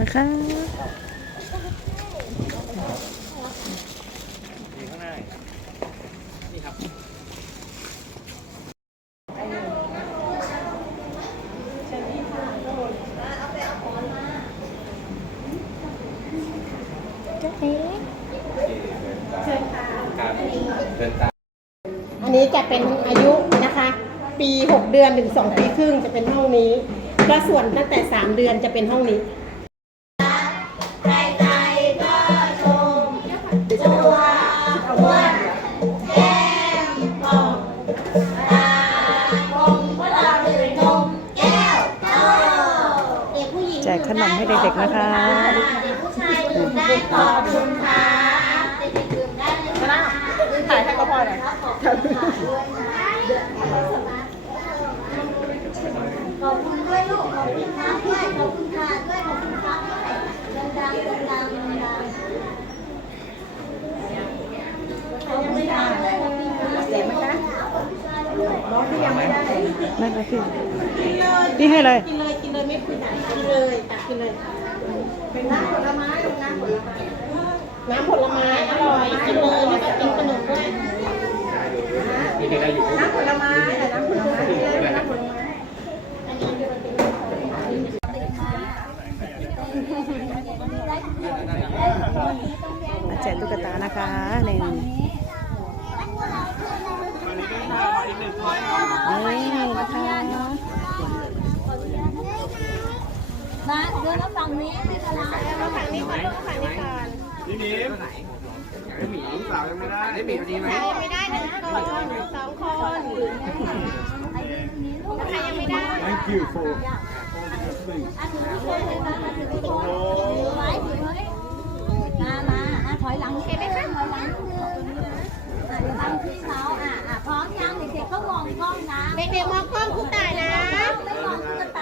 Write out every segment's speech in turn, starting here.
นะคะ อันนี้จะเป็นอายุนะคะ ปี 6 เดือนถึง 2 ปีครึ่งจะเป็นห้องนี้ ก็ส่วนตั้งแต่ 3 เดือนจะเป็นห้องนี้ ขนมให้เด็กๆนะคะถ่ายให้ก็พอเลยขอบคุณด้วยลูกขอบคุณครับด้วยขอบคุณค่ะด้วยขอบคุณครับด้วยดังๆดังๆดังๆขอบคุณค่ะด้วยขอบคุณค่ะเสียงไหมคะน้องที่ยังไม่ได้นั่นนะพี่พี่ให้เลย เลยกินเลยไม่คุยหนกินเลยตักกินเลย เป็นน้ำผลไม้ลูกน้ำผลไม้น้ำผลไม้อร่อยกินเลยแล้วก็กินขนมด้วยนี่ได้อยู่น้ำผลไม้แต่น้ำผลไม้ที่เลยน้ำผลไม้แจกตุ๊กตานะคะหนึ่งนี่นะคะ มา เดินมาฝั่งนี้ไม่เป็นฝั่งนี้ก่อนลูกฝั่งนี้ก่อนนี่หมีนี่หมีลูกสาวยังไม่ได้นี่หมีดีไหมยังไม่ได้หนึ่งคนสองคนใครยังไม่ได้ Thank you for อะถือทุกคนเลยมามาอะถอยหลังเก็บไหมคะถอยหลังอะเดี๋ยวทำที่เขาอะอะพร้อมยังเด็กๆก็มองกล้องนะเด็กๆมองกล้องคุณตายนะไม่มองตุ๊กต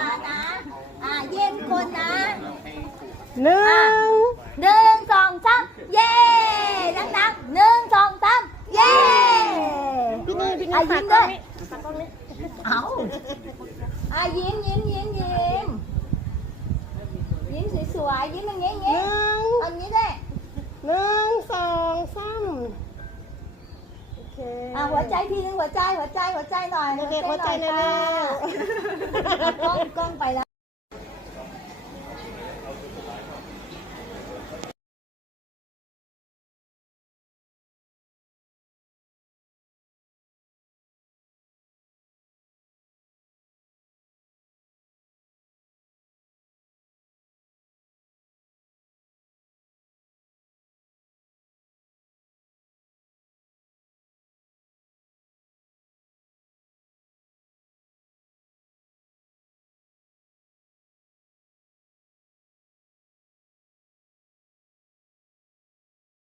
านะอะ เย็นคนนะหนึ่งหนึ่งสองสามเย้นักๆหนึ่งสองสามเย้พี่นี่พี่นี่อะฝายิ้กมกล้ด้อวงยนี้ฝากกล้องนี้เอาอะยิ้มยิ้มยิ้มยิ้มยิ้มสวยๆยิ้มอย่างเงี้ยหเงี้ยนึ่งอันนี้ได้หนึ่งสองสามโอเคอะหัวใจทีนึงหัวใจหัวใจหัวใจหน่อยเด็กๆหัวใจเร็วอะกล้องกล้องไปแล้ว